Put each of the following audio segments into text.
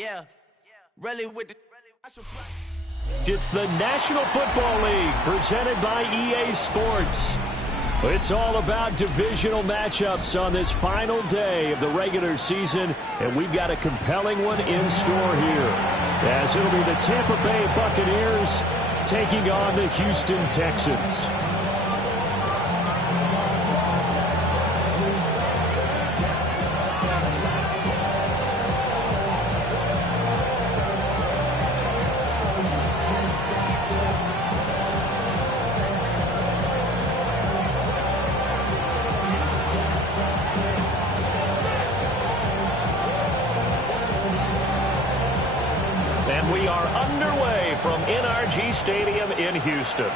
Yeah, really with the... It's the National Football League presented by EA Sports. It's all about divisional matchups on this final day of the regular season, and we've got a compelling one in store here, as it'll be the Tampa Bay Buccaneers taking on the Houston Texans. And we are underway from NRG Stadium in Houston.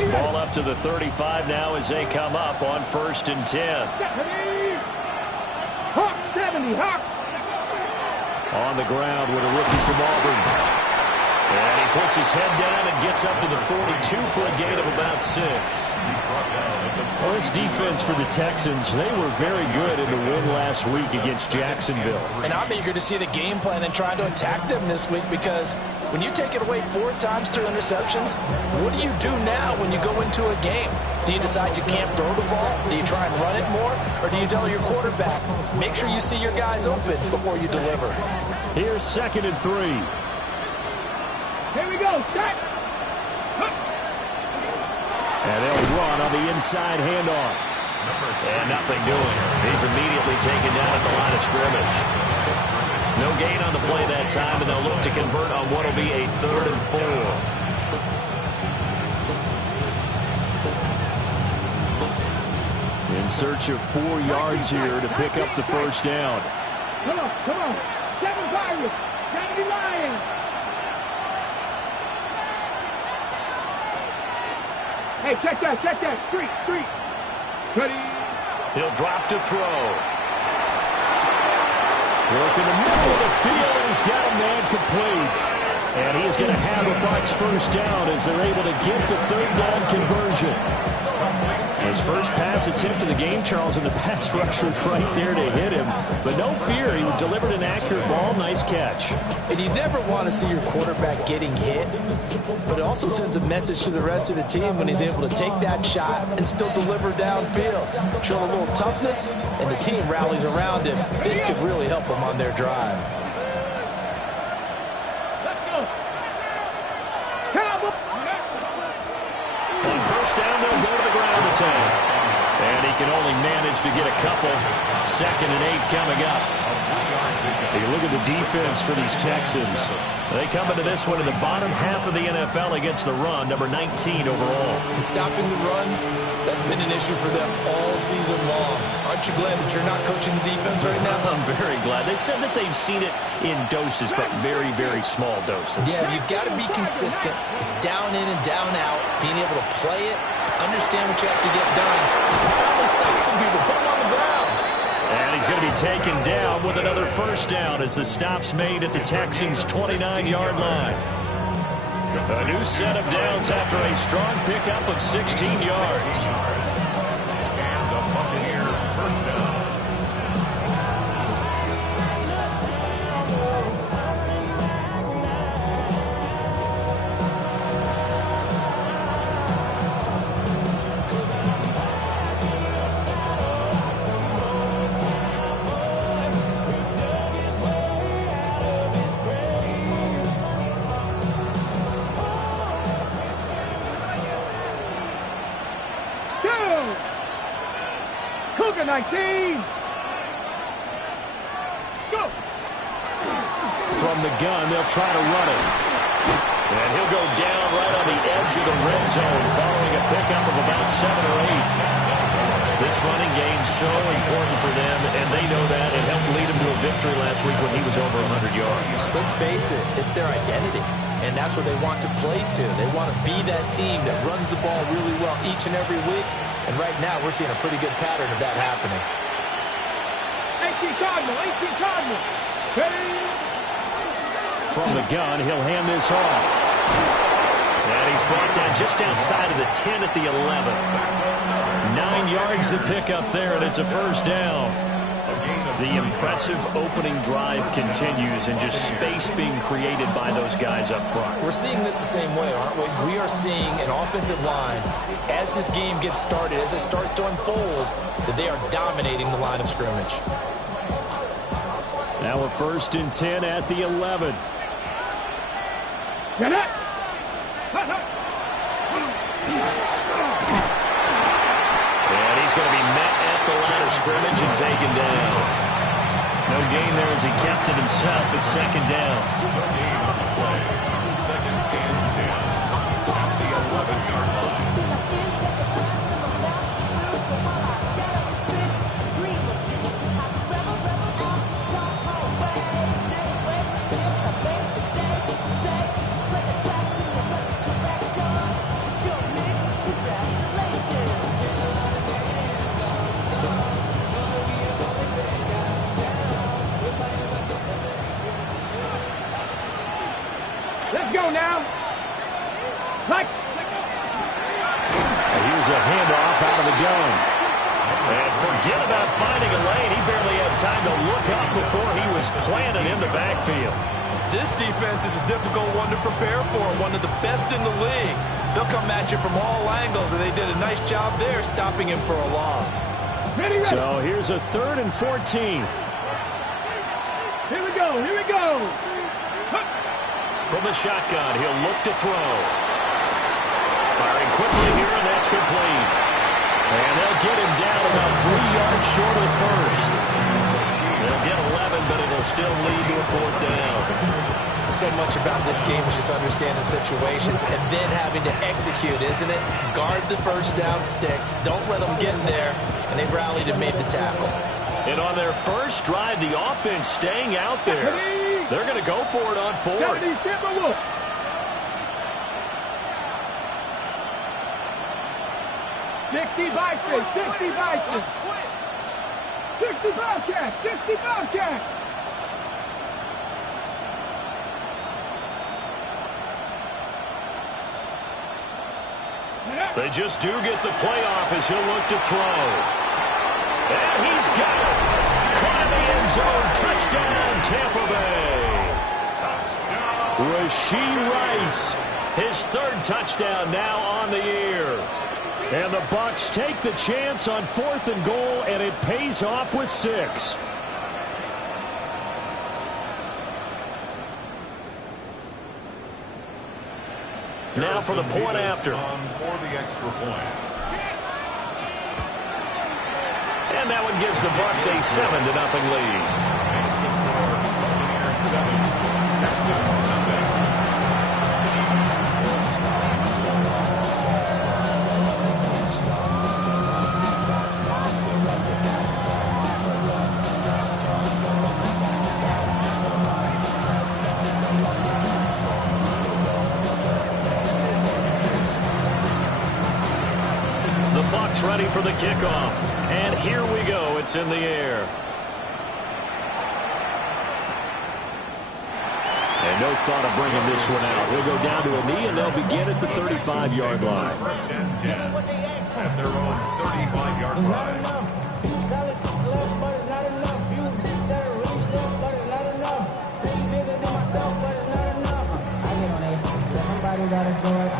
Ball up to the 35 now as they come up on 1st and 10. On the ground with a rookie from Auburn. And he puts his head down and gets up to the 42 for a gain of about 6. Well, this defense for the Texans, they were very good in the win last week against Jacksonville. And I'm eager to see the game plan and try to attack them this week, because when you take it away 4 times through interceptions, what do you do now when you go into a game? Do you decide you can't throw the ball? Do you try and run it more? Or do you tell your quarterback, make sure you see your guys open before you deliver? Here's 2nd and 3. Here we go, start. And they'll run on the inside handoff. And nothing doing. He's immediately taken down at the line of scrimmage. No gain on the play that time, and they'll look to convert on what will be a 3rd and 4. In search of 4 yards here to pick up the 1st down. Come on, come on. 7 Pirates. Gotta be Lions. Hey, check that, check that. Street. Ready. He'll drop to throw. Work in the middle of the field, and he's got a man complete. And he's going to have a Bucs 1st down as they're able to get the 3rd down conversion. His first pass attempt of the game, Charles, and the pass rush was right there to hit him. But no fear, he delivered an accurate ball. Nice catch. And you never want to see your quarterback getting hit, but it also sends a message to the rest of the team when he's able to take that shot and still deliver downfield. Show a little toughness, and the team rallies around him. This could really help them on their drive. Let's go. On 1st down, they'll go to the ground attack. And he can only manage to get a couple. 2nd and 8 coming up. You look at the defense for these Texans. They come into this one in the bottom half of the NFL against the run, number 19 overall. And stopping the run, that's been an issue for them all season long. Aren't you glad that you're not coaching the defense right now? I'm very glad. They said that they've seen it in doses, but very, very small doses. Yeah, you've got to be consistent. It's down in and down out, being able to play it, understand what you have to get done, and finally stop some people, put them on the ground. And he's going to be taken down with another 1st down as the stop's made at the Texans' 29-yard line. A new set of downs after a strong pickup of 16 yards. And the Buccaneer 1st down. Cougar 19. Go. From the gun, they'll try to run it. And he'll go down right on the edge of the red zone following a pickup of about 7 or 8. This running game's so important for them, and they know that. It helped lead victory last week when he was over 100 yards. Let's face it, it's their identity. And that's what they want to play to. They want to be that team that runs the ball really well each and every week. And right now, we're seeing a pretty good pattern of that happening. 18 Cardinal, 18 Cardinal. From the gun, he'll hand this off. And he's brought down just outside of the 10 at the 11. 9 yards to pick up there, and it's a first down. The impressive opening drive continues, and just space being created by those guys up front. We're seeing this the same way, aren't we? We are seeing an offensive line, as this game gets started, as it starts to unfold, that they are dominating the line of scrimmage. Now a 1st and 10 at the 11. Get it! And he's going to be met at the line of scrimmage and taken down. No gain there as he kept it himself at 2nd down. Gain on the play. 2nd and 10 at the 11-yard line. Let's go now. Here's a handoff out of the gun. And forget about finding a lane. He barely had time to look up before he was planted in the backfield. This defense is a difficult one to prepare for, one of the best in the league. They'll come at you from all angles, and they did a nice job there stopping him for a loss. Ready. So here's a 3rd and 14. Here we go, here we go. From the shotgun, he'll look to throw. Firing quickly here, and that's complete. And they'll get him down about 3 yards short of the first. They'll get 11, but it'll still lead to a 4th down. So much about this game is just understanding situations and then having to execute, isn't it? Guard the first down sticks. Don't let them get there. And they rallied and made the tackle. And on their first drive, the offense staying out there. They're going to go for it on 4th. 60 Vikings, 60 Vikings. 60 Bobcats, 60 Bobcats. They just do get the playoff as he'll look to throw. And he's got it. Caught in the end zone. Touchdown, Tampa Bay. Rashee Rice, his 3rd touchdown now on the year. And the Bucs take the chance on 4th and goal, and it pays off with 6. Now for the point after. For the extra point. And that one gives the Bucs a 7-0 lead. Makes the score Buccaneers 7, Texans nothing. Bucs ready for the kickoff. And here we go. It's in the air. And no thought of bringing this one out. He'll go down to a knee, and they'll begin at the 35-yard line. 1st and 10 at their own 35-yard line. Somebody gotta do it.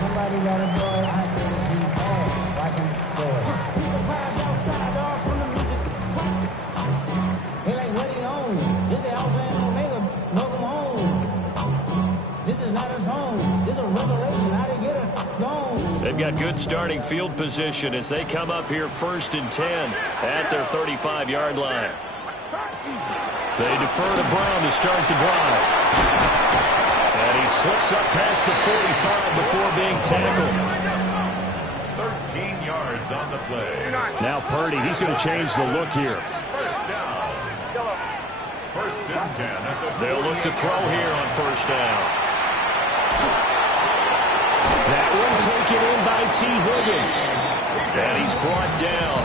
Somebody gotta do it. I think he's bad. Watch him do it. He's surprised outside, dog, from the music. He like, what he own? This is Alpha and Omega. Welcome home. This is not his home. This is a revelation. How to get it gone. They've got good starting field position as they come up here 1st and 10 at their 35-yard line. They defer to Brown to start the drive. And he slips up past the 45 before being tackled. 13 yards on the play. Now Purdy, he's going to change the look here. First down. First and 10 at the They'll look to throw here on first down. That one taken in by T. Higgins. And he's brought down.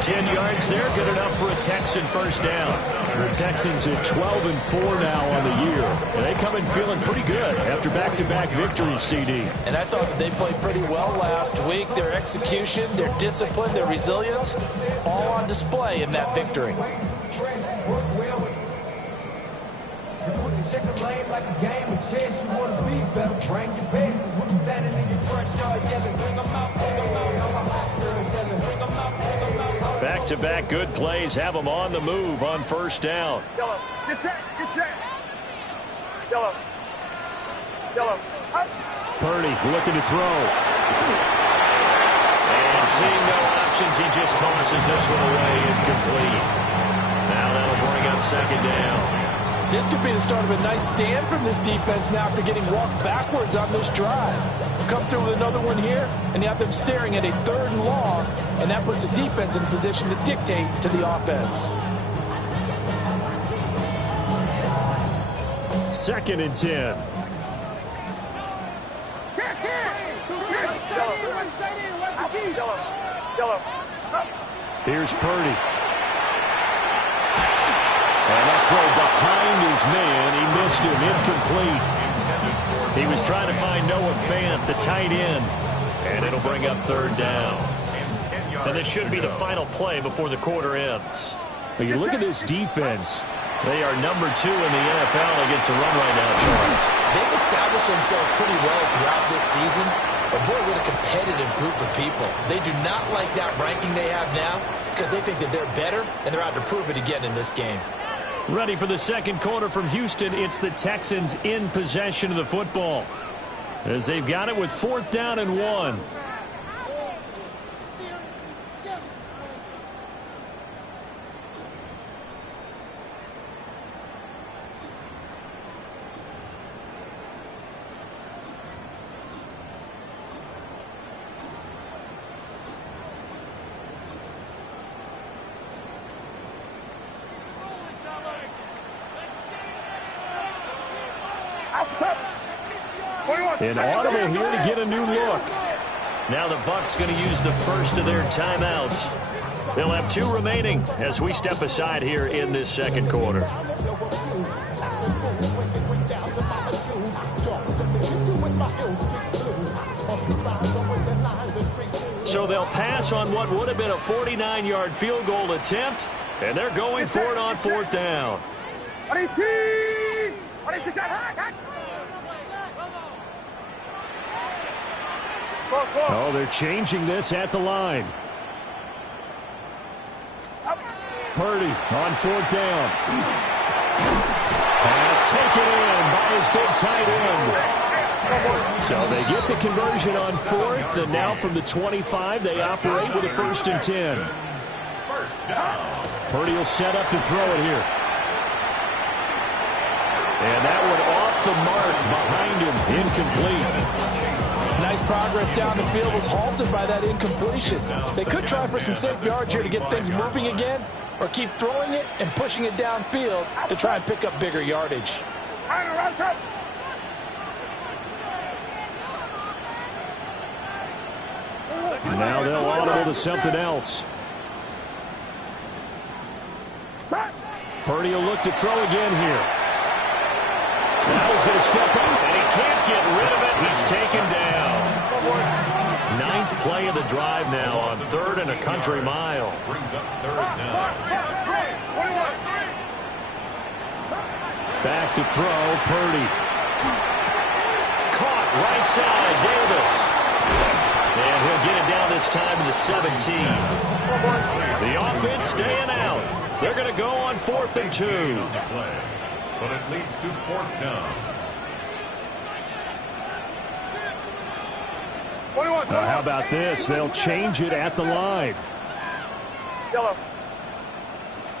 10 yards there, good enough for a Texan first down. The Texans at 12-4 now on the year. And they come in feeling pretty good after back-to-back victories, CD. And I thought that they played pretty well last week. Their execution, their discipline, their resilience, all on display in that victory. Check the lane like a game of chess. You want to be better, bring your best. When you standing in your front yard yelling, bring them out, bring them out. I'm a hot girl yelling, bring them out, bring them out. Back-to-back good plays have them on the move on first down. Yellow. Get set. Get set. Yellow. Yellow. Up. Purdy looking to throw. And seeing no options, he just tosses this one away incomplete. Now that'll bring up second down. This could be the start of a nice stand from this defense now after getting walked backwards on this drive. Come through with another one here, and you have them staring at a 3rd and long, and that puts the defense in a position to dictate to the offense. 2nd and 10. Here's Purdy. And that throw behind his man. He missed him. Incomplete. He was trying to find Noah Fant, the tight end. And it'll bring up 3rd down. And this should be the final play before the quarter ends. When you look at this defense, they are number 2 in the NFL against the run right now, Charles. They've established themselves pretty well throughout this season. But boy, what a competitive group of people. They do not like that ranking they have now because they think that they're better, and they're out to prove it again in this game. Ready for the second quarter from Houston. It's the Texans in possession of the football, as they've got it with 4th down and 1. An audible here to get a new look. Now the Bucs going to use the first of their timeouts. They'll have 2 remaining as we step aside here in this second quarter. So they'll pass on what would have been a 49-yard field goal attempt, and they're going for it on 4th down. Oh, they're changing this at the line. Purdy on 4th down. Pass taken in by his big tight end. So they get the conversion on 4th, and now from the 25, they operate with a 1st and 10. Purdy will set up to throw it here. And that one off the mark behind him, incomplete. Nice progress down the field was halted by that incompletion. They could try for some safe yards here to get things moving again, or keep throwing it and pushing it downfield to try and pick up bigger yardage. Now they'll audible to something else. Purdy will look to throw again here. Now he's going to step up, and he can't get rid of it. He's taken down. 9th play of the drive now on 3rd and a country mile. brings up 3rd down. Back to throw, Purdy. Caught right side, Davis. And he'll get it down this time to the 17. The offense staying out. They're going to go on 4th and 2. But it leads to 4th down. How about this? They'll change it at the line. Yellow.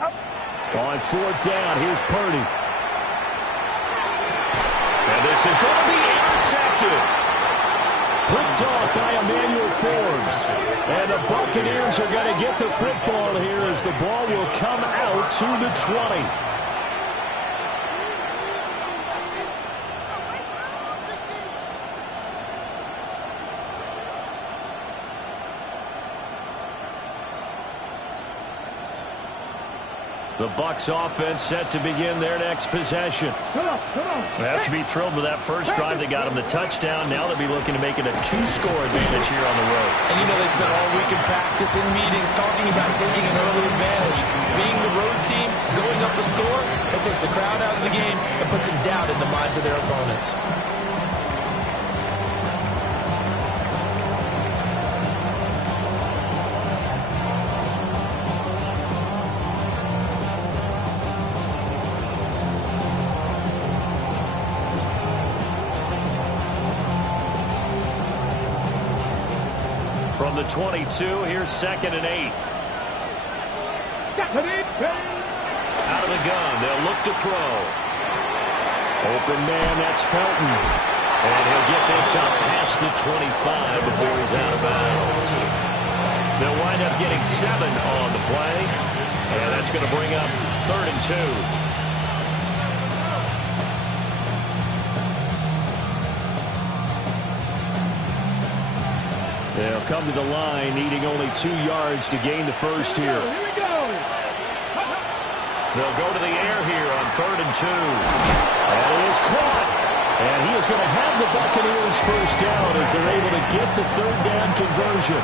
On 4th down, here's Purdy. And this is going to be intercepted. Picked off by Emmanuel Forbes. And the Buccaneers are going to get the football here as the ball will come out to the 20. The Bucs offense set to begin their next possession. They have to be thrilled with that first drive that got them the touchdown. Now they'll be looking to make it a 2-score advantage here on the road. And you know they spent all week in practice, in meetings, talking about taking an early advantage. Being the road team, going up a score, that takes the crowd out of the game and puts some doubt in the minds of their opponents. From the 22, here's 2nd and 8. Out of the gun, they'll look to throw. Open man, that's Felton. And he'll get this up past the 25 before he's out of bounds. They'll wind up getting 7 on the play. And that's going to bring up 3rd and 2. They'll come to the line, needing only 2 yards to gain the first here. They'll go to the air here on 3rd and 2. And it is caught. And he is going to have the Buccaneers first down as they're able to get the 3rd down conversion.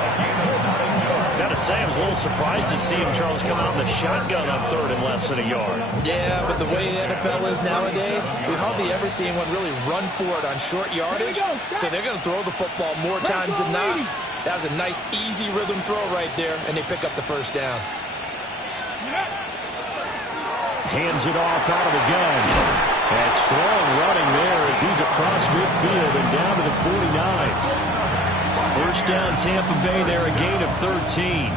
Got to say, I was a little surprised to see him, Charles, come out in the shotgun on 3rd and less than a yard. Yeah, but the way the NFL is nowadays, we hardly ever see anyone really run for it on short yardage. So they're going to throw the football more times than not. That was a nice, easy rhythm throw right there, and they pick up the first down. Hands it off out of the gun. And strong running there as he's across midfield and down to the 49. First down, Tampa Bay there, a gain of 13.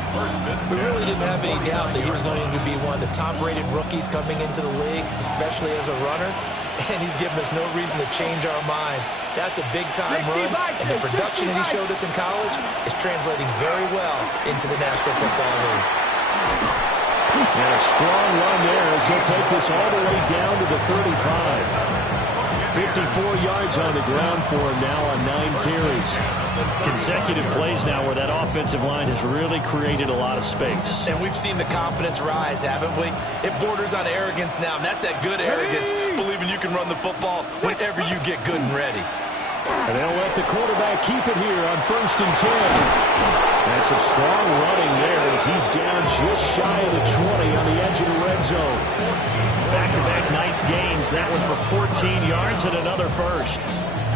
We really didn't have any doubt that he was going to be one of the top-rated rookies coming into the league, especially as a runner. And he's given us no reason to change our minds. That's a big-time run, and the production that he showed us in college is translating very well into the National Football League. And a strong run there as he'll take this all the way down to the 35. 54 yards on the ground for him now on 9 carries. Consecutive plays now where that offensive line has really created a lot of space. And we've seen the confidence rise, haven't we? It borders on arrogance now, and that's that good arrogance, believing you can run the football whenever you get good and ready. And they'll let the quarterback keep it here on 1st and 10. And some strong running there as he's down just shy of the 20 on the edge of the red zone. Back-to-back nice gains. That one for 14 yards and another first.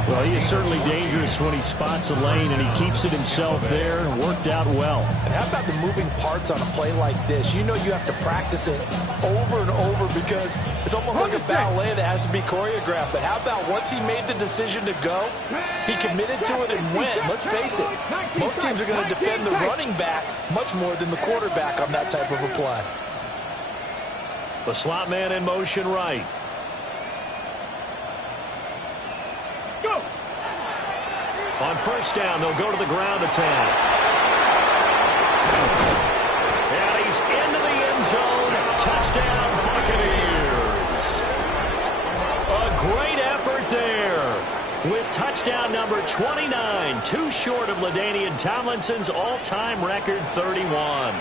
Well, he is certainly dangerous when he spots a lane, and he keeps it himself there. Worked out well. And how about the moving parts on a play like this? You know you have to practice it over and over because it's almost like a ballet that has to be choreographed. But how about once he made the decision to go, he committed to it and went. Let's face it, most teams are going to defend the running back much more than the quarterback on that type of a play. The slot man in motion right. On first down, they'll go to the ground attack. And he's into the end zone. Touchdown, Buccaneers. A great effort there with touchdown number 29, too short of LaDainian Tomlinson's all-time record 31.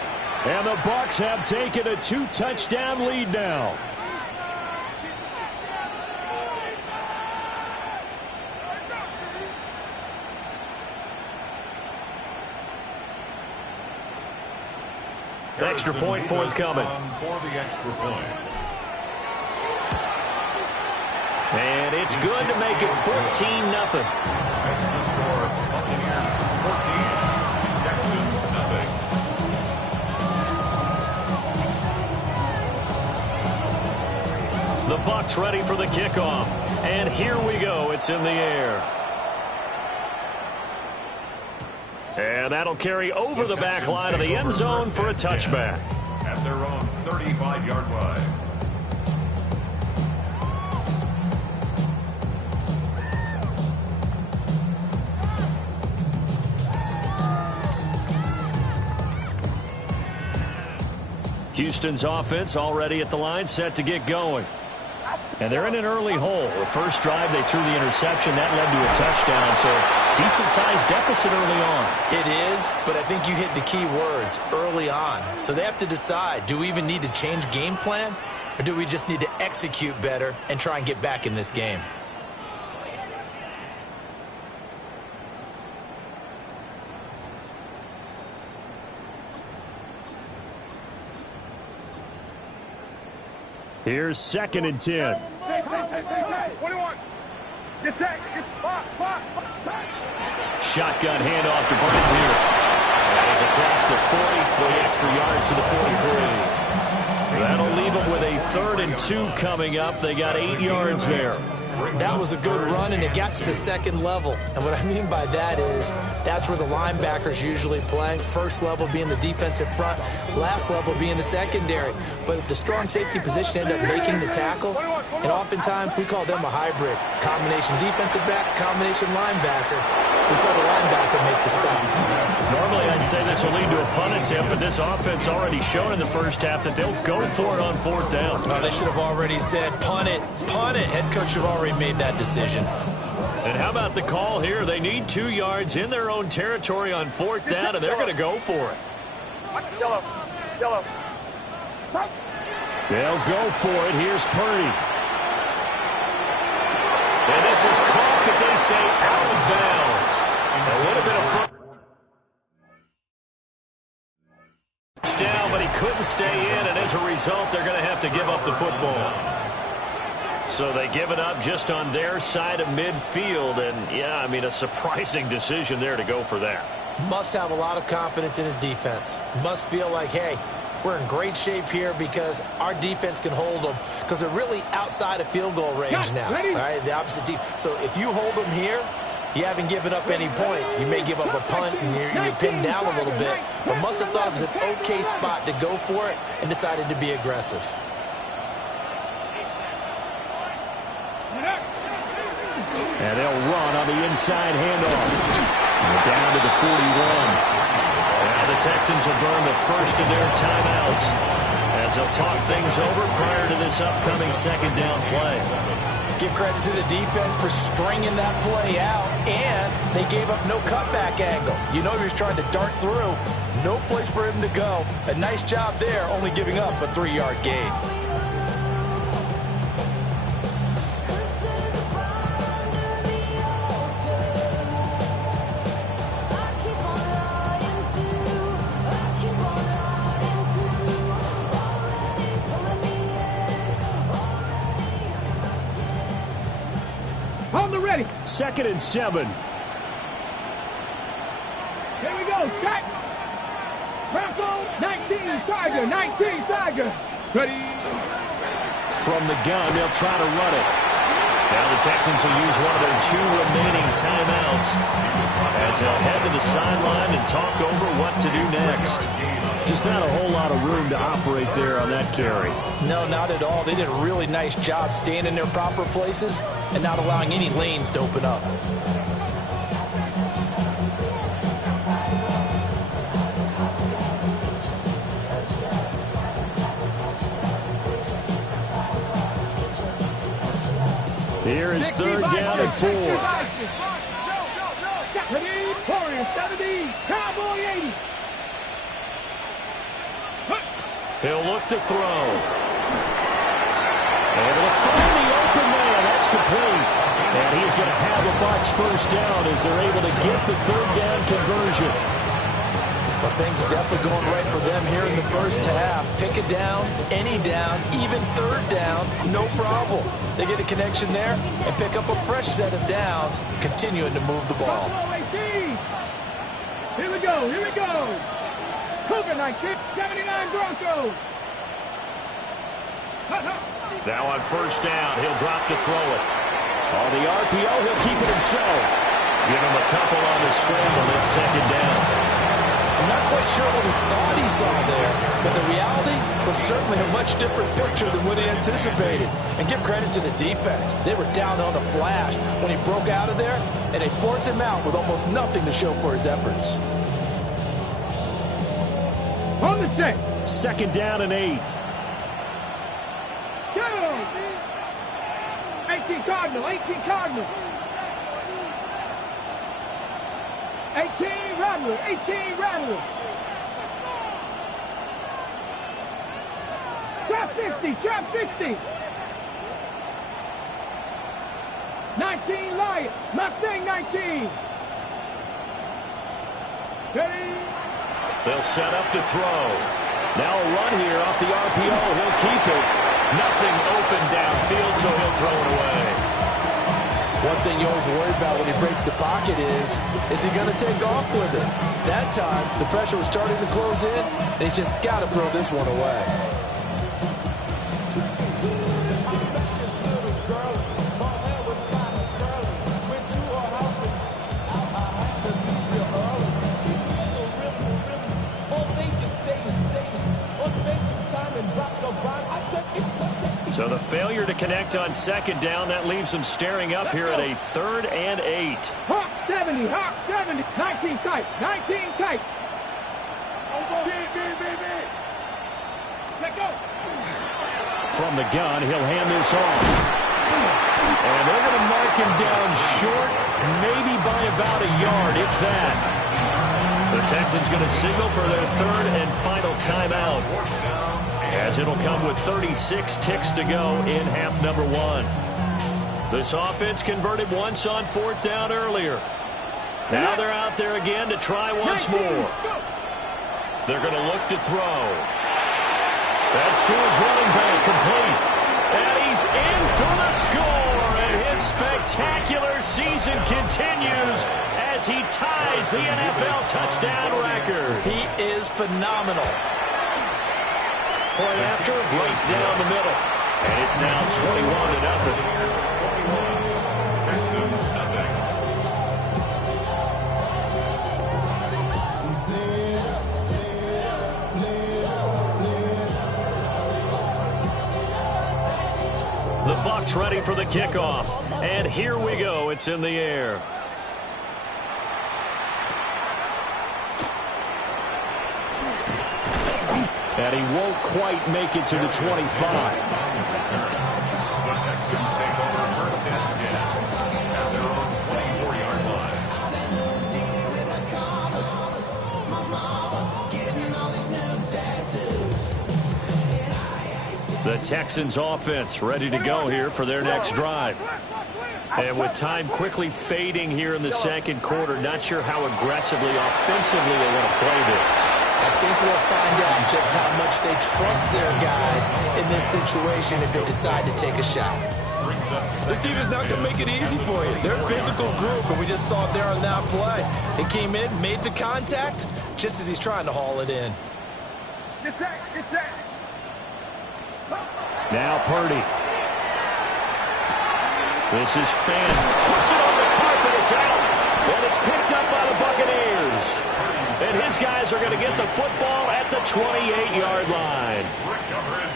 And the Bucs have taken a 2-touchdown lead now. Extra point forthcoming. For the extra point. And it's good to make it 14-0. That's the score. Buccaneers 14, Texans nothing. The Bucs ready for the kickoff. And here we go. It's in the air. And that'll carry over the back line of the end zone for a touchback. At their own 35-yard line. Houston's offense already at the line, set to get going. And they're in an early hole. The first drive, they threw the interception. That led to a touchdown, so decent-sized deficit early on. It is, but I think you hit the key words, early on. So they have to decide, do we even need to change game plan, or do we just need to execute better and try and get back in this game? Here's 2nd and 10. 21. Get set. Get box. Shotgun handoff to Brent here. That is across the 40, 3 extra yards to the 43. That'll leave them with a 3rd and 2 coming up. They got 8 yards there. That was a good run, and it got to the 2nd level. And what I mean by that is that's where the linebackers usually play. First level being the defensive front, last level being the secondary. But the strong safety position ended up making the tackle, and oftentimes we call them a hybrid. Combination defensive back, combination linebacker. We saw the linebacker make the stop. Normally I'd say this will lead to a punt attempt, but this offense already shown in the first half that they'll go for it on 4th down. Oh, they should have already said, punt it, punt it. Head coach should have already made that decision. And how about the call here? They need 2 yards in their own territory on 4th down, and they're going to go for it. Yellow. They'll go for it. Here's Purdy. And this is caught, that they say, out of bounds. That would have been a first down, but he couldn't stay in, and as a result, they're going to have to give up the football. So they give it up just on their side of midfield, and, yeah, I mean, a surprising decision there to go for that. Must have a lot of confidence in his defense. Must feel like, hey, we're in great shape here because our defense can hold them, because they're really outside of field goal range now, all right, the opposite team. So if you hold them here, you haven't given up any points. You may give up a punt and you're pinned down a little bit, but must have thought it was an okay spot to go for it and decided to be aggressive. And they'll run on the inside handoff. Down to the 41. Now the Texans will burn the first of their timeouts as they'll talk things over prior to this upcoming 2nd down play. Give credit to the defense for stringing that play out, and they gave up no cutback angle. You know he was trying to dart through. No place for him to go. A nice job there, only giving up a 3-yard gain. On the ready. 2nd and 7. Here we go. Check. Bronco, 19, Tiger. Ready. From the gun, they'll try to run it. Now the Texans will use one of their 2 remaining timeouts as they'll head to the sideline and talk over what to do next. Just not a whole lot of room to operate there on that carry. No, not at all. They did a really nice job staying in their proper places and not allowing any lanes to open up. Here is 3rd down and 4. Ready, Warrior 70, Cowboy 80. He'll look to throw. Able to find the open man. That's complete. And he's going to have a Bucs first down as they're able to get the 3rd down conversion. But things are definitely going right for them here in the first half. Pick a down, any down, even 3rd down, no problem. They get a connection there and pick up a fresh set of downs, continuing to move the ball. Here we go. Cougar 1979 Broncos. Now on first down, he'll drop to throw it. On the RPO, he'll keep it himself. Give him a couple on the scramble. It's 2nd down. I'm not quite sure what he thought he saw there, but the reality was certainly a much different picture than what he anticipated. And give credit to the defense. They were down on a flash when he broke out of there, and they forced him out with almost nothing to show for his efforts. On the set. 2nd down and 8. Go. 18 Cardinal, 18 Cardinal. 18 Rattler, 18 Rattler. Trap 60, trap 60. 19 Lion, Mustang 19. Ready? They'll set up to throw. Now a run here off the RPO. He'll keep it. Nothing open downfield, so he'll throw it away. One thing you always worry about when he breaks the pocket is he going to take off with it? That time, the pressure was starting to close in, and he's just got to throw this one away. So the failure to connect on second down, that leaves them staring up here at a 3rd and 8. Hawk 70, Hawk 70. 19 tight, 19 tight. Let go. From the gun, he'll hand this off. And they're going to mark him down short, maybe by about a yard, if that. The Texans going to signal for their 3rd and final timeout, as it'll come with 36 ticks to go in half number 1. This offense converted once on 4th down earlier. Now they're out there again to try once more. They're going to look to throw. That's to his running back, complete. And he's in for the score, and his spectacular season continues as he ties the NFL touchdown record. He is phenomenal. Point after, right down the middle. And it's now 21-0. 21. Texans nothing. The Bucs ready for the kickoff. And here we go. It's in the air. And he won't quite make it to the 25. The Texans take over 1st and 10 at their own 24-yard line. The Texans offense ready to go here for their next drive. And with time quickly fading here in the second quarter, not sure how aggressively, offensively they want to play this. I think we'll find out just how much they trust their guys in this situation if they decide to take a shot. This team is not going to make it easy for you. They're a physical group, and we just saw it there on that play. They came in, made the contact, just as he's trying to haul it in. Get set, get set. Now Purdy. This is Fan. Puts it on the carpet. It's out. And it's picked up by the Buccaneers. And his guys are going to get the football at the 28-yard line.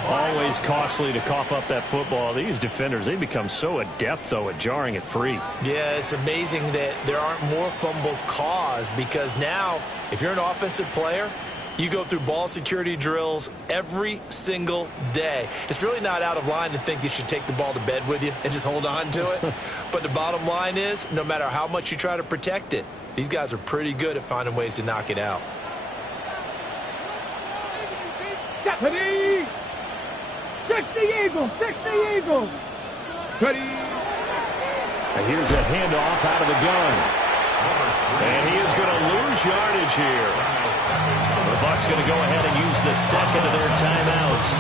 Always costly to cough up that football. These defenders, they become so adept, though, at jarring it free. Yeah, it's amazing that there aren't more fumbles caused, because now, if you're an offensive player, you go through ball security drills every single day. It's really not out of line to think you should take the ball to bed with you and just hold on to it. But the bottom line is, no matter how much you try to protect it, these guys are pretty good at finding ways to knock it out. Ready? 60 Eagles, 60 Eagles. Ready? And here's a handoff out of the gun. And he is going to lose yardage here. The Bucs going to go ahead and use the second of their timeouts,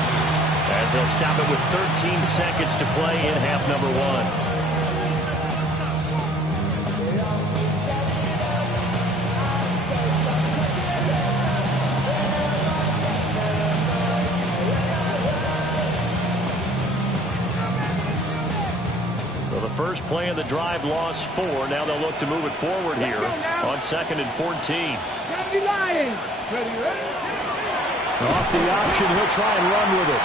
as they'll stop it with 13 seconds to play in half number 1. First play of the drive, lost 4. Now they'll look to move it forward here on 2nd and 14. Ready, Lions. Ready, ready. Off the option, he'll try and run with it.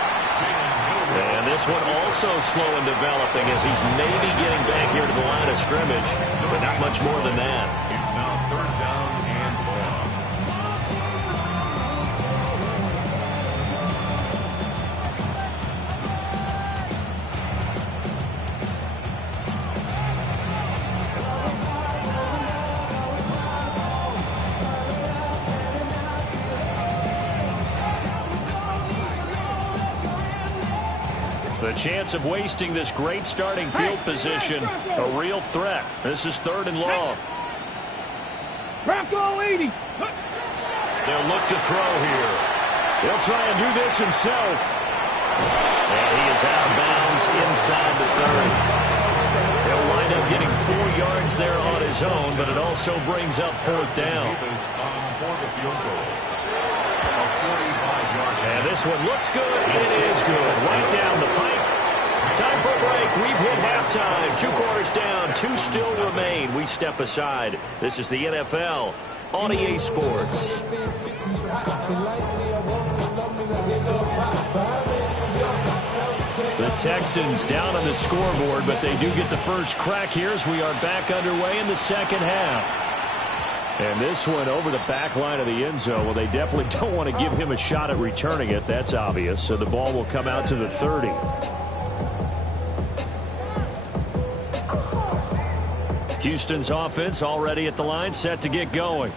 And this one also slow in developing, as he's maybe getting back here to the line of scrimmage, but not much more than that. It's now 3rd down and long. The chance of wasting this great starting field position, a real threat. This is 3rd and long. Bronco 80. They'll look to throw here. He'll try and do this himself. And he is out of bounds inside the 30. He'll wind up getting 4 yards there on his own, but it also brings up 4th down. And this one looks good. It is good. Right down the pipe. Time for a break. We've hit halftime. 2 quarters down. 2 still remain. We step aside. This is the NFL on EA Sports. The Texans down on the scoreboard, but they do get the first crack here as we are back underway in the second half. And this one over the back line of the end zone. Well, they definitely don't want to give him a shot at returning it. That's obvious. So the ball will come out to the 30. Houston's offense already at the line, set to get going.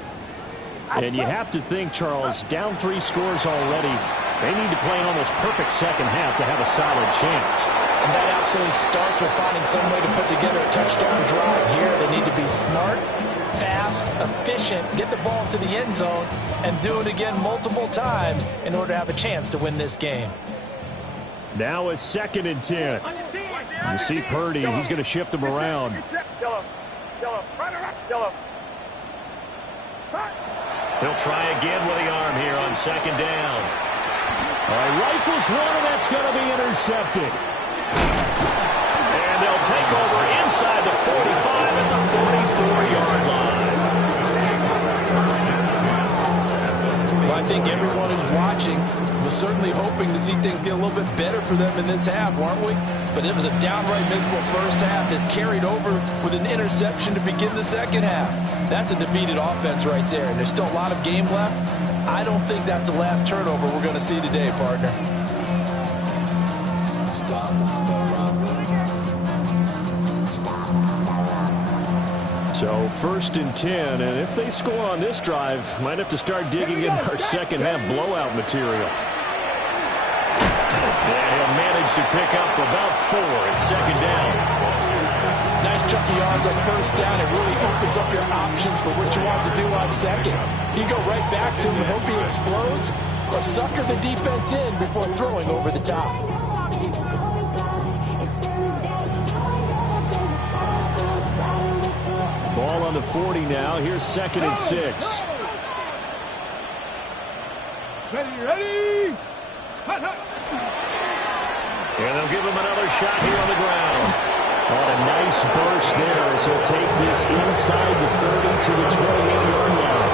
And you have to think, Charles, down 3 scores already. They need to play an almost perfect second half to have a solid chance. And that absolutely starts with finding some way to put together a touchdown drive here. They need to be smart, fast, efficient, get the ball to the end zone, and do it again multiple times in order to have a chance to win this game. Now it's 2nd and 10. You see Purdy, he's going to shift them around. He'll try again with the arm here on 2nd down. All right, rifles one, and that's going to be intercepted. And they'll take over inside the 45 at the 44-yard line. Well, I think everyone who's watching was certainly hoping to see things get a little bit better for them in this half, weren't we? But it was a downright miserable first half. This carried over with an interception to begin the second half. That's a defeated offense right there, and there's still a lot of game left. I don't think that's the last turnover we're going to see today, partner. So 1st and 10, and if they score on this drive, might have to start digging in our second half blowout material. And he'll manage to pick up about 4 at 2nd down. Nice chunk of yards on 1st down. It really opens up your options for what you want to do on 2nd. You go right back to him and hope he explodes, or sucker the defense in before throwing over the top. Ball on the 40 now. Here's 2nd and 6. Ready. And they'll give him another shot here on the ground. On a nice burst there as he'll take this inside the 30 to the 28-yard line.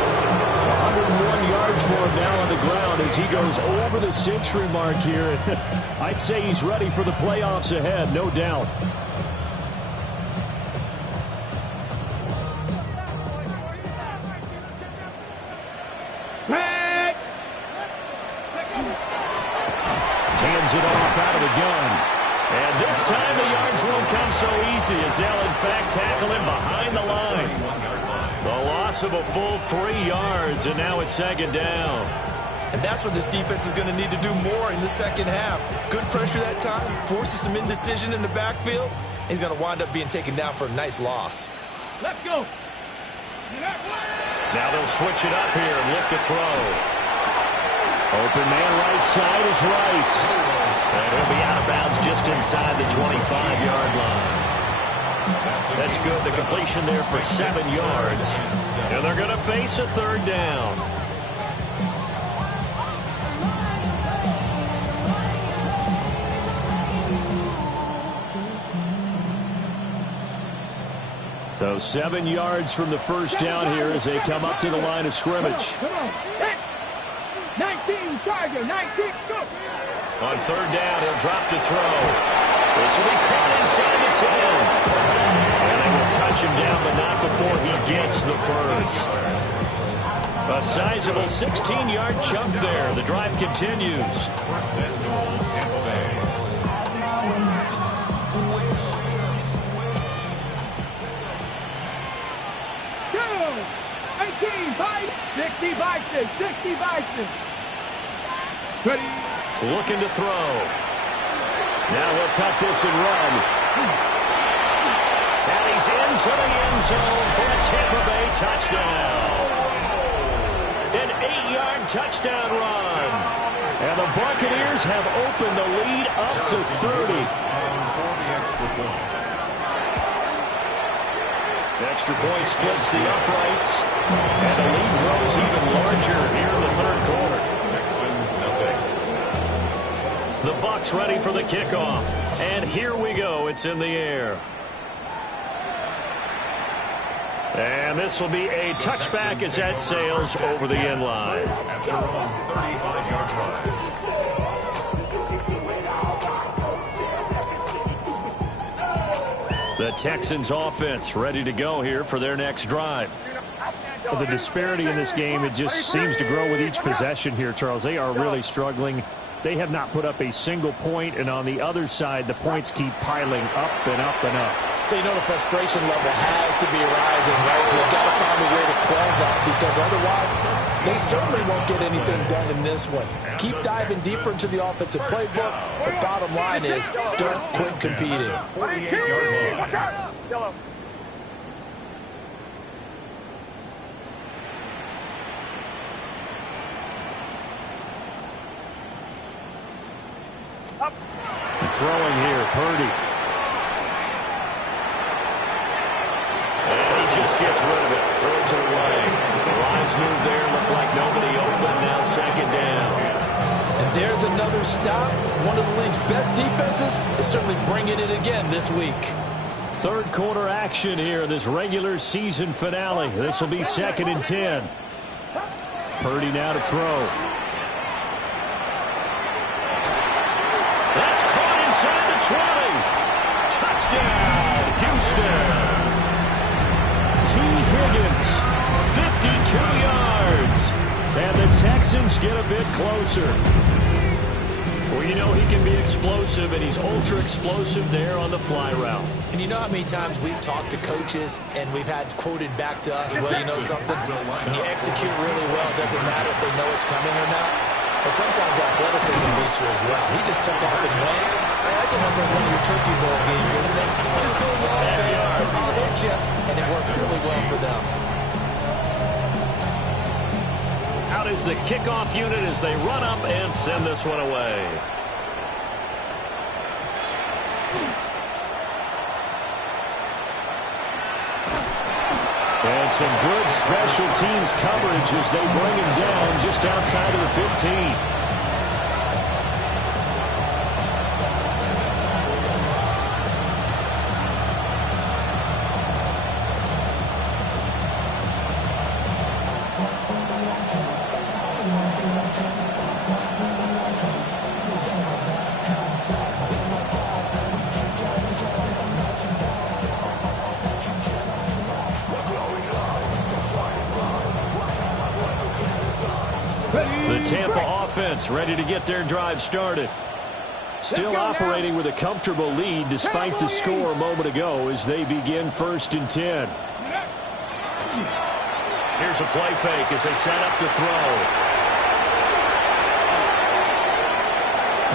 101 yards for him now on the ground as he goes over the century mark here. I'd say he's ready for the playoffs ahead, no doubt. Hands it off out of the gun. And this time the yards won't come so easy as they'll in fact tackle him behind the line. The loss of a full 3 yards, and now it's 2nd down. And that's what this defense is going to need to do more in the second half. Good pressure that time, forces some indecision in the backfield. He's going to wind up being taken down for a nice loss. Let's go. Now they'll switch it up here and look to throw. Open man right side is Rice. And he'll be out of bounds just inside the 25-yard line. That's good. The completion there for 7 yards. And they're going to face a 3rd down. So 7 yards from the first down here as they come up to the line of scrimmage. Come on. 19, Tiger, 19, go. On 3rd down, he'll drop to throw. This will be caught inside the 10. And they will touch him down, but not before he gets the first. A sizable 16-yard chunk there. The drive continues. 1st and goal, Tampa Bay. Go. 18, 5, 60 Bison, 60 Bison. Ready. Looking to throw. Now he'll tuck this and run. And he's into the end zone for a Tampa Bay touchdown. An 8-yard touchdown run. And the Buccaneers have opened the lead up to 30. Extra point splits the uprights. And the lead grows even larger here in the third quarter. The Bucs ready for the kickoff. And here we go. It's in the air. And this will be a touchback as that sails over the end line. At their own 35-yard line. The Texans offense ready to go here for their next drive. Well, the disparity in this game, it just seems to grow with each possession here, Charles. They are really struggling. They have not put up a single point, and on the other side, the points keep piling up and up and up. So you know the frustration level has to be rising, right? So they've got to find a way to quell that, because otherwise they certainly won't get anything done in this one. Keep diving deeper into the offensive playbook. The bottom line is don't quit competing. 48-yard line. Watch out! Yellow. Throwing here, Purdy. And he just gets rid of it. Throws it away. The lines move there. Look like nobody open. Now second down. And there's another stop. One of the league's best defenses is certainly bringing it again this week. Third quarter action here in this regular season finale. This will be 2nd and 10. Purdy now to throw. That's caught inside the 20. Touchdown, Houston. T. Higgins, 52 yards. And the Texans get a bit closer. Well, you know he can be explosive, and he's ultra-explosive there on the fly route. And you know how many times we've talked to coaches and we've had quoted back to us, well, you know something? When you execute really well, it doesn't matter if they know it's coming or not. But sometimes athleticism beats you as well. He just took off and went. That's almost like one of your turkey bowl games, isn't it? Just go long, man. I'll hit you. And it worked really well for them. Out is the kickoff unit as they run up and send this one away. And some good special teams coverage as they bring him down just outside of the 15. The Tampa offense ready to get their drive started. Still operating with a comfortable lead despite the score a moment ago as they begin 1st and 10. Here's a play fake as they set up to throw.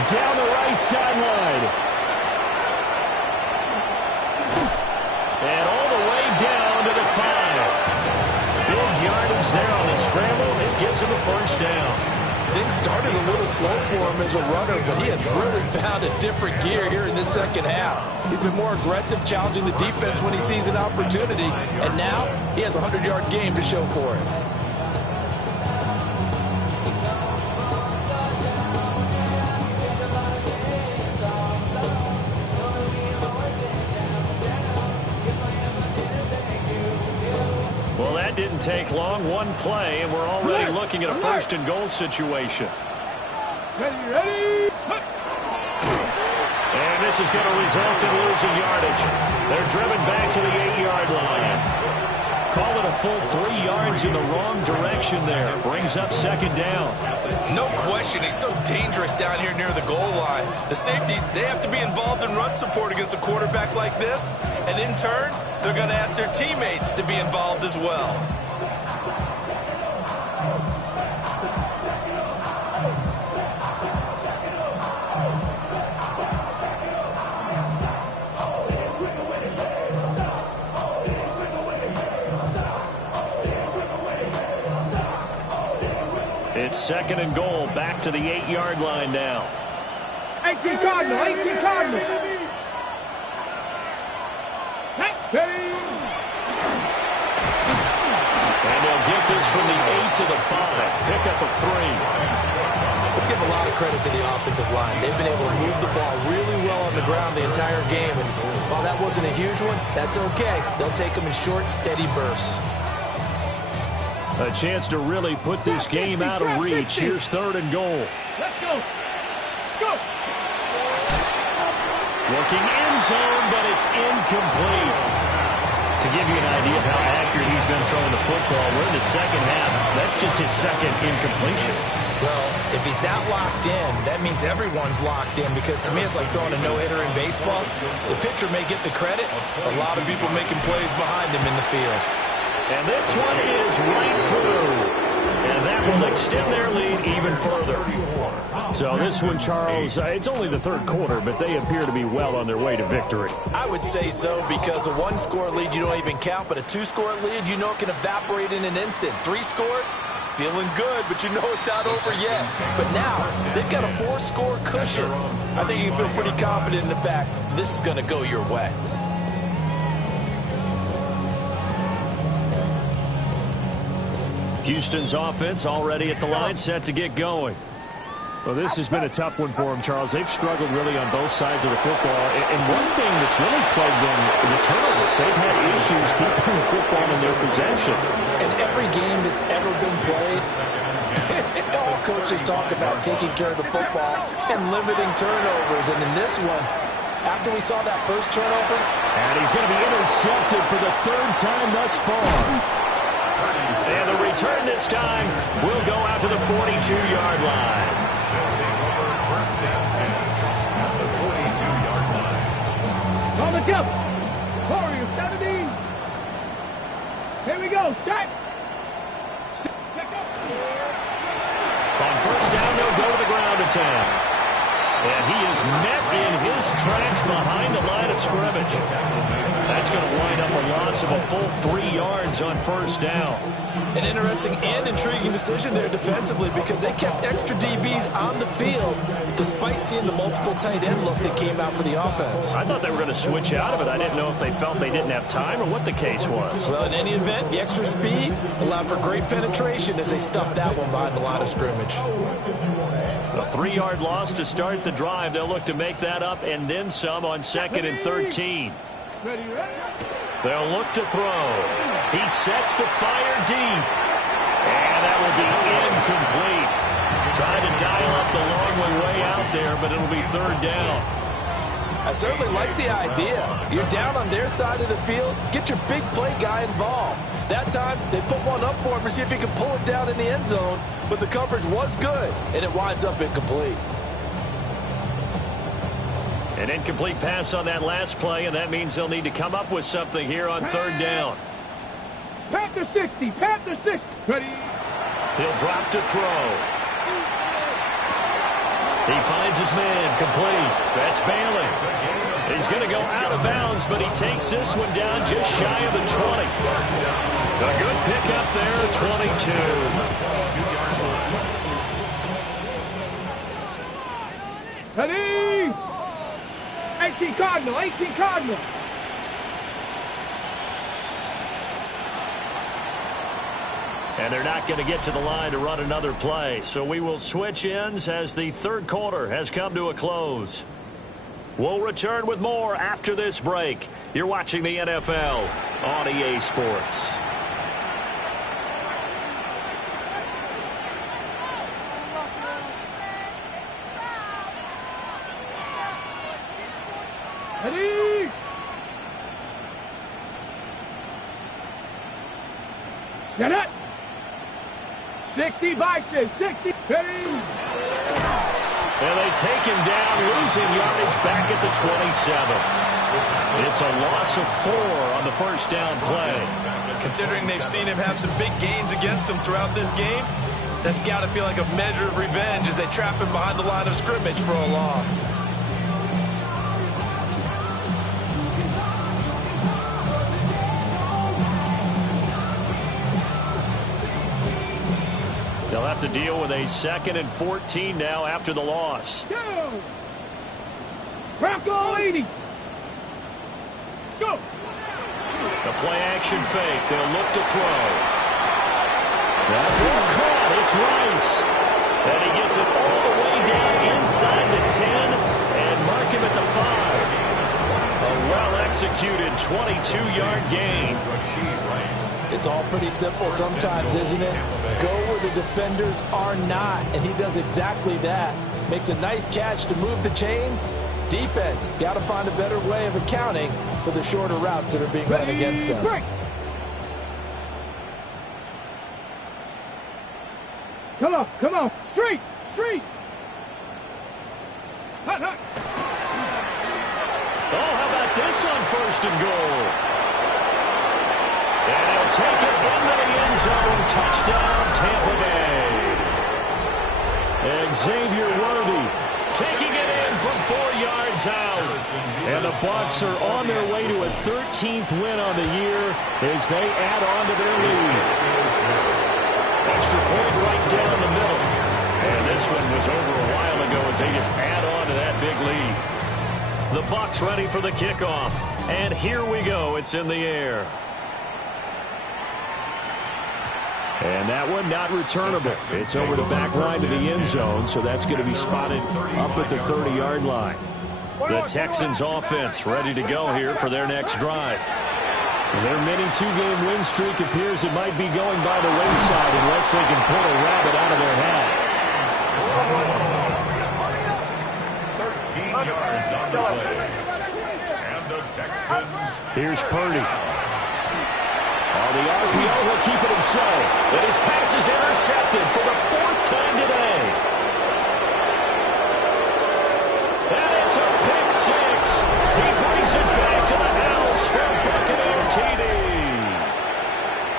Down the right sideline. And all the way down to the 5. Big yardage there on the scramble. It gives him a first down. Things started a little slow for him as a runner, but he has really found a different gear here in this second half. He's been more aggressive, challenging the defense when he sees an opportunity, and now he has a 100-yard game to show for it. Well, that didn't take long. One play, and we're already looking at a 1st and goal situation. Ready? And this is going to result in losing yardage. They're driven back to the 8-yard line. Call it a full 3 yards in the wrong direction there. Brings up 2nd down. No question, he's so dangerous down here near the goal line. The safeties, they have to be involved in run support against a quarterback like this. And in turn, they're going to ask their teammates to be involved as well. It's 2nd and goal, back to the 8-yard line now. 18 Cardinal, 18 Cardinal. And they'll get this from the 8 to the 5. Pick up a 3. Let's give a lot of credit to the offensive line. They've been able to move the ball really well on the ground the entire game. And while that wasn't a huge one, that's okay. They'll take them in short, steady bursts. A chance to really put this game out of reach. Here's 3rd and goal. Let's go. Let's go. Looking end zone, but it's incomplete. To give you an idea of how accurate he's been throwing the football, we're in the second half. That's just his 2nd incompletion. Well, if he's not locked in, that means everyone's locked in, because to me it's like throwing a no-hitter in baseball. The pitcher may get the credit. A lot of people making plays behind him in the field. And this one is right through. And that will extend their lead even further. So this one, Charles, it's only the 3rd quarter, but they appear to be well on their way to victory. I would say so, because a 1-score lead you don't even count, but a 2-score lead you know can evaporate in an instant. 3 scores, feeling good, but you know it's not over yet. But now they've got a 4-score cushion. I think you can feel pretty confident in the fact this is going to go your way. Houston's offense already at the line, set to get going. Well, this has been a tough one for them, Charles. They've struggled really on both sides of the football. And one thing that's really plagued them, the turnovers. They've had issues keeping the football in their possession. In every game that's ever been played, all coaches talk about taking care of the football and limiting turnovers. And in this one, after we saw that first turnover, and he's going to be intercepted for the 3rd time thus far. And the return this time will go out to the 42-yard line. On the jump. Warriors 17. Here we go. Start. On 1st down, they'll go to the ground attack. And he is met in his tracks behind the line of scrimmage. That's going to wind up a loss of a full 3 yards on 1st down. An interesting and intriguing decision there defensively, because they kept extra DBs on the field despite seeing the multiple tight end look that came out for the offense. I thought they were going to switch out of it. I didn't know if they felt they didn't have time or what the case was. Well, in any event, the extra speed allowed for great penetration as they stuffed that one behind the line of scrimmage. A 3-yard loss to start the drive. They'll look to make that up and then some on 2nd and 13. They'll look to throw. He sets to fire deep. And that will be incomplete. Trying to dial up the long way out there, but it'll be 3rd down. I certainly like the idea. You're down on their side of the field. Get your big play guy involved. That time, they put one up for him to see if he could pull it down in the end zone. But the coverage was good, and it winds up incomplete. An incomplete pass on that last play, and that means they'll need to come up with something here on 3rd down. Panther 60. Panther 60. Ready. He'll drop to throw. He finds his man, complete. That's Bailey. He's going to go out of bounds, but he takes this one down just shy of the 20. A good pickup there, 22. Ready. 18 Cardinal. 18 Cardinal. And they're not going to get to the line to run another play. So we will switch ends as the 3rd quarter has come to a close. We'll return with more after this break. You're watching the NFL on EA Sports. Ready. Set up. 60 Bison, 60, ready. And they take him down, losing yardage back at the 27. It's a loss of 4 on the 1st down play. Considering they've seen him have some big gains against him throughout this game, that's got to feel like a measure of revenge as they trap him behind the line of scrimmage for a loss. They'll have to deal with a 2nd and 14 now after the loss. Go! Bronco 80. Go! The play action fake. They'll look to throw. That ball caught. It's Rice. And he gets it all the way down inside the 10 and mark him at the 5. A well-executed 22-yard gain. It's all pretty simple sometimes, isn't it? Go where the defenders are not, and he does exactly that. Makes a nice catch to move the chains. Defense, got to find a better way of accounting for the shorter routes that are being run against them. Break. Come on, straight. Hot. Oh, how about this on 1st and goal? And he'll take it into the end zone. Touchdown, Tampa Bay. Xavier Worthy taking it in from 4 yards out. And the Bucs are on their way to a 13th win on the year as they add on to their lead. Extra point right down the middle. And this one was over a while ago as they just add on to that big lead. The Bucs ready for the kickoff. And here we go. It's in the air. And that one not returnable. It's over the back line to the end zone, so that's going to be spotted up at the 30-yard line. The Texans offense ready to go here for their next drive. Their mini 2-game win streak appears it might be going by the wayside unless they can pull a rabbit out of their hat. 13 yards on the play. And the Texans. Here's Purdy. On the RPO, he'll keep it himself. And his pass is intercepted for the 4th time today. And it's a pick 6. He brings it back to the house for Buccaneer TD.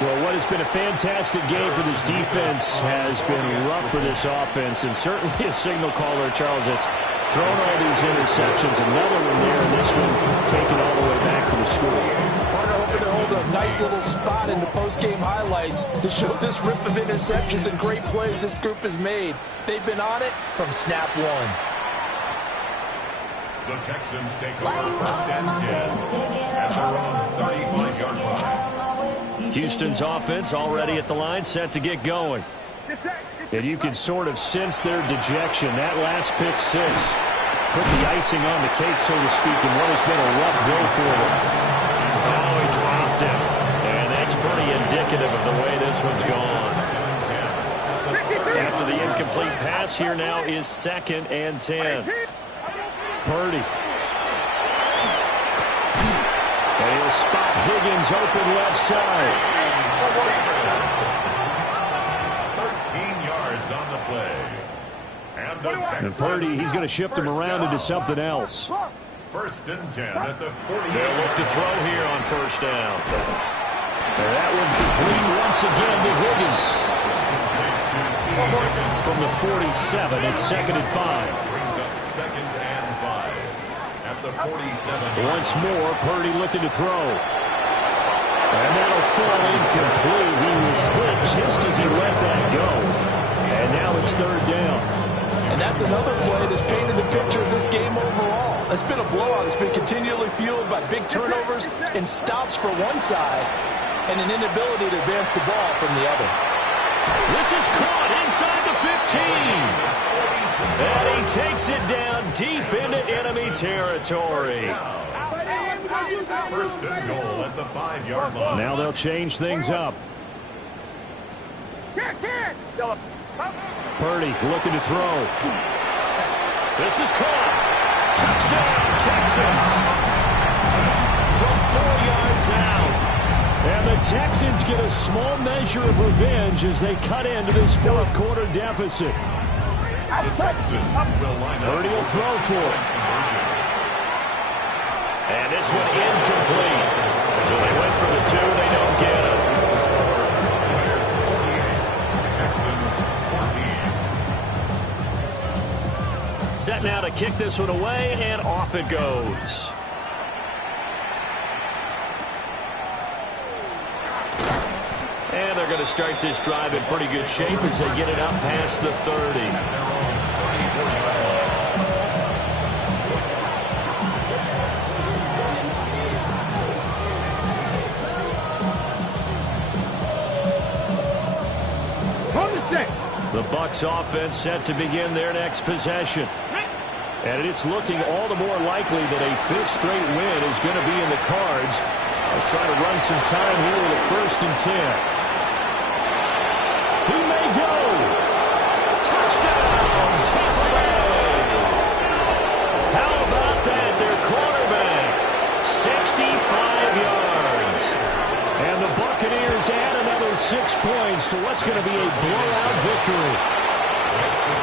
Well, what has been a fantastic game for this defense has been rough for this offense, and certainly a signal caller, Charles, that's thrown all these interceptions. Another one there, and this one taken all the way back for the score. Hoping to hold a nice little spot in the post-game highlights to show this rip of interceptions and great plays this group has made. They've been on it from snap 1. The Texans take over 1st and 10 at their own 35-yard line. Houston's offense already at the line, set to get going. And you can sort of sense their dejection. That last pick 6 put the icing on the cake, so to speak, in what has been a rough go for them. Oh, he dropped him. And that's pretty indicative of the way this one's gone. After the incomplete pass, here now is 2nd and 10. Purdy. And he'll spot Higgins open left side. 13 yards on the play. And the Texans. And Purdy, he's going to shift him around into something else. 1st and 10 at the 40. They'll look to throw here on 1st down. And that one complete once again to Higgins. From the 47, it's 2nd and 5. Brings up 2nd and 5 at the 47. Once more, Purdy looking to throw. And that'll fall incomplete. He was hit just as he let that go. And now it's 3rd down. And that's another play that's painted the picture of this game overall. It's been a blowout. It's been continually fueled by big turnovers and stops for one side and an inability to advance the ball from the other. This is caught inside the 15. And he takes it down deep into enemy territory. 1st and goal at the 5-yard line. Now they'll change things up. Purdy looking to throw. This is caught. Touchdown, Texans. From 4 yards out. And the Texans get a small measure of revenge as they cut into this 4th quarter deficit. The Texans will line up. Purdy will throw for it. And this one incomplete. So they went for the 2, they don't get it. Texans 14. Set now to kick this one away, and off it goes. And they're going to start this drive in pretty good shape as they get it up past the 30. The Bucs offense set to begin their next possession. And it's looking all the more likely that a fifth straight win is going to be in the cards. They'll try to run some time here with a 1st and 10. He may go. Touchdown, Tampa Bay. How about that? Their quarterback, 65 yards. And the Buccaneers add another 6 points to what's going to be a blowout victory.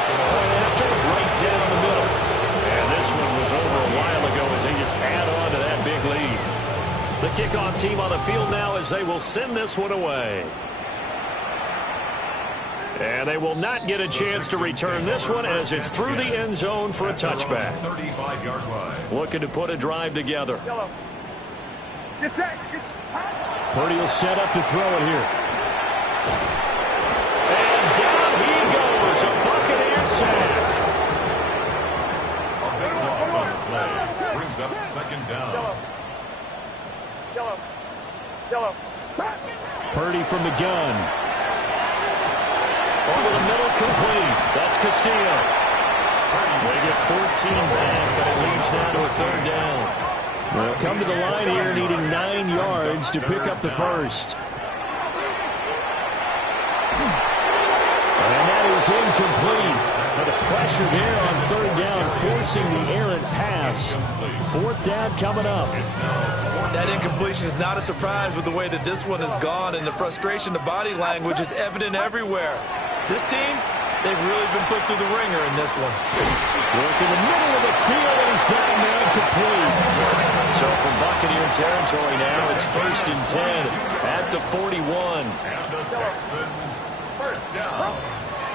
Point after, right down the middle. And this one was over a while ago as they just add on to that big lead. The kickoff team on the field now as they will send this one away. And they will not get a chance to return this one as it's through the end zone for a touchback. 35-yard line. Looking to put a drive together. Get set. Purdy will set up to throw it here. And down he goes. A Buccaneer sack. A big loss on the play. Brings up 2nd down. Yellow. Purdy from the gun. Over the middle, complete. That's Castillo. They get 14 back, but it leads now to a 3rd down. They'll come to the line here needing 9 yards to pick up the first. And that is incomplete. But a pressure there on 3rd down, forcing the errant pass. 4th down coming up. That incompletion is not a surprise with the way that this one has gone, and the frustration, the body language is evident everywhere. This team, they've really been put through the ringer in this one. Work in the middle of the field, and he's got a man complete. So from Buccaneer territory now, it's 1st and 10 at the 41. And the Texans, 1st down.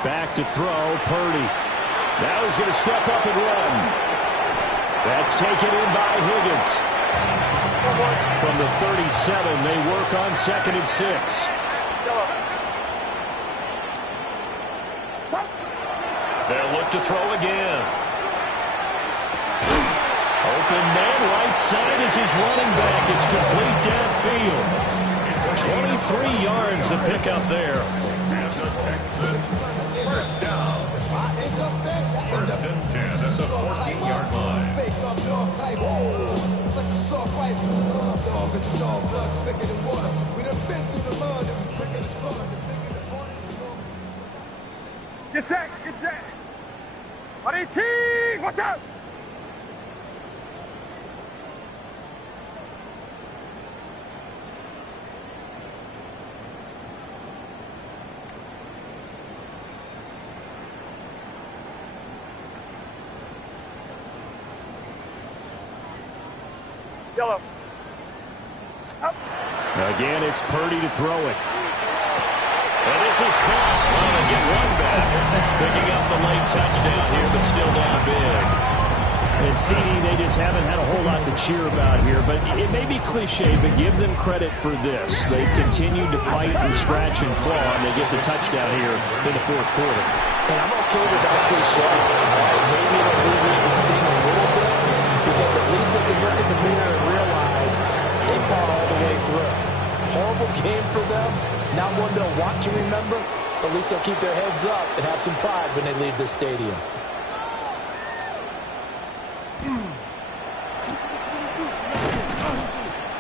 Back to throw, Purdy. Now he's going to step up and run. That's taken in by Higgins. From the 37, they work on 2nd and 6. They'll look to throw again. Open man, right side is his running back. It's complete downfield. 23 yards to pick up there. And the Texans, 1st down. 1st and 10 at the 14-yard line. Get set. RDT, watch out. Yellow. Up. Again, it's Purdy to throw it. And this is caught. Well, they get one back. Picking up the late touchdown here, but still down big. And CD, they just haven't had a whole lot to cheer about here. But it may be cliche, but give them credit for this. They've continued to fight and scratch and claw, and they get the touchdown here in the 4th quarter. And I'm okay with that cliche. Maybe it'll alleviate the sting a little bit, because at least they can look in the mirror and realize they fought all the way through. Horrible game for them. Not one they'll want to remember, but at least they'll keep their heads up and have some pride when they leave this stadium.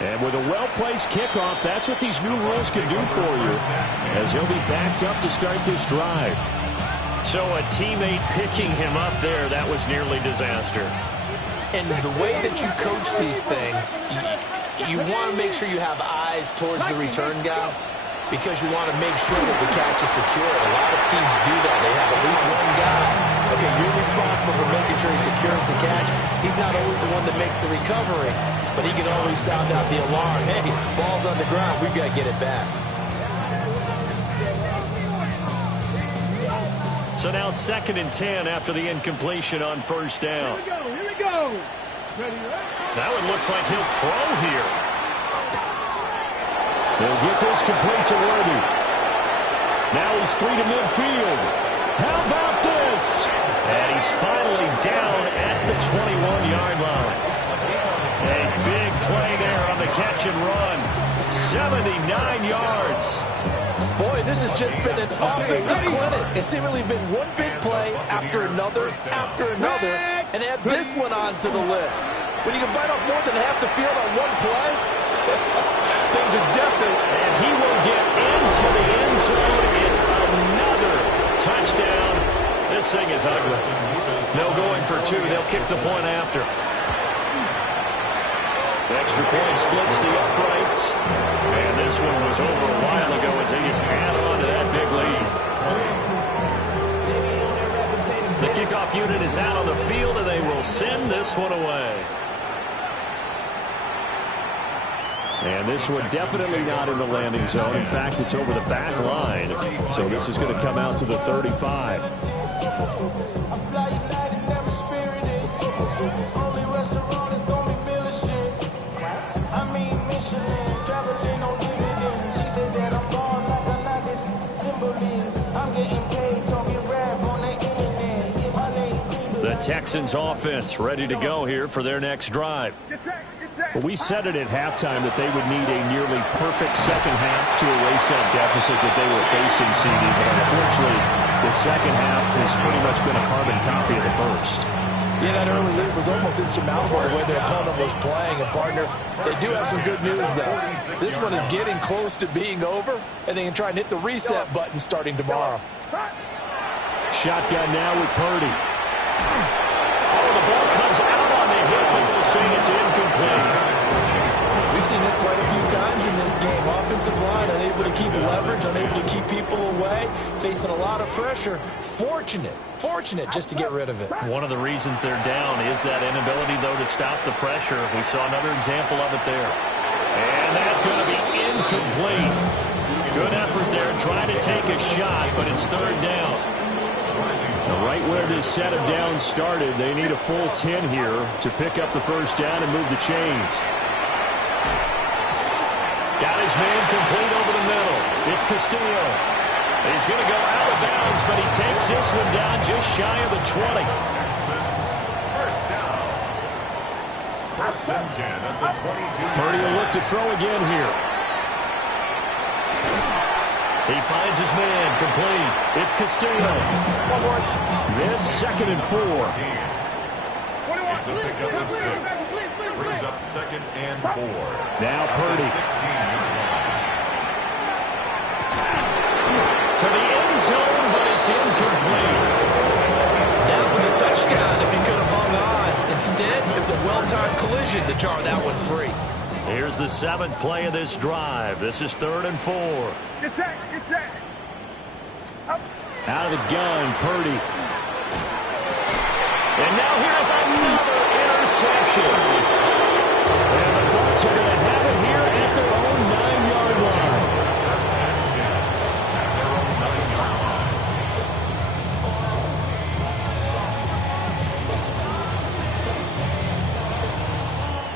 And with a well-placed kickoff, that's what these new rules can do for you, as he'll be backed up to start this drive. So a teammate picking him up there, that was nearly disaster. And the way that you coach these things, you want to make sure you have eyes towards the return guy, because you want to make sure that the catch is secure. A lot of teams do that. They have at least one guy. Okay, you're responsible for making sure he secures the catch. He's not always the one that makes the recovery, but he can always sound out the alarm. Hey, ball's on the ground. We've got to get it back. So now 2nd and 10 after the incompletion on 1st down. Here we go. Now it looks like he'll throw here. He'll get this complete to Worthy. Now he's free to midfield. How about this? And he's finally down at the 21-yard line. A big play there on the catch and run. 79 yards. Boy, this has just been an offensive clinic. It's seemingly been one big play after another, and add this one onto the list. When you can bite off more than half the field on one play, things are definite. And he will get into the end zone. It's another touchdown. This thing is ugly. No going for two. They'll kick the point after. The extra point splits the uprights. And this one was over a while ago as they just add on to that big lead. The kickoff unit is out on the field, and they will send this one away. And this one definitely not in the landing zone. In fact, it's over the back line. So this is going to come out to the 35. The Texans offense ready to go here for their next drive. Well, we said it at halftime that they would need a nearly perfect second half to erase that deficit that they were facing, CD. But unfortunately, the second half has pretty much been a carbon copy of the first. Yeah, that early lead was almost insurmountable the way their opponent was playing. And, partner, they do have some good news, though. This one is getting close to being over, and they can try and hit the reset button starting tomorrow. Shotgun now with Purdy. Oh, the ball comes out on the hit, but they'll say it's incomplete. We've seen this quite a few times in this game. Offensive line unable to keep leverage, unable to keep people away, facing a lot of pressure. Fortunate just to get rid of it. One of the reasons they're down is that inability, though, to stop the pressure. We saw another example of it there. And that's going to be incomplete. Good effort there, trying to take a shot, but it's third down. Right where this set of downs started, they need a full 10 here to pick up the first down and move the chains. Got his man complete over the middle. It's Castillo. He's going to go out of bounds, but he takes this one down just shy of the 20. First down. First and 10 at the 22. Purdy will look to throw again here. He finds his man complete. It's Castillo. This 2nd and 4. It's a pickup of 6. Brings up 2nd and 4. Now Purdy. 16-yard line. To the end zone, but it's incomplete. That was a touchdown if he could have hung on. Instead, it was a well-timed collision to jar that one free. Here's the 7th play of this drive. This is 3rd and 4. Get set. Out of the gun, Purdy. And now here's another interception. And the Bucs are going to have it here at their own 9-yard line.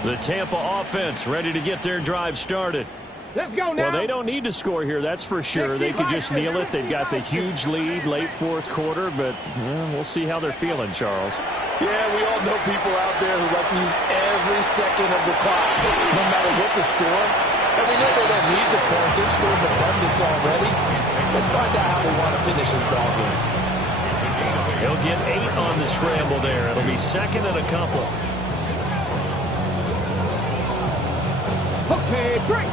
The Tampa offense ready to get their drive started. Let's go now. Well, they don't need to score here, that's for sure. They could just kneel it. They've got the huge lead late 4th quarter, but we'll see how they're feeling, Charles. Yeah, we all know people out there who like to use every second of the clock, no matter what the score. And we know they don't need the points. They've scored in abundance already. Let's find out how they want to finish this ball game. He'll get 8 on the scramble there. It'll be 2nd and a couple. Okay, break.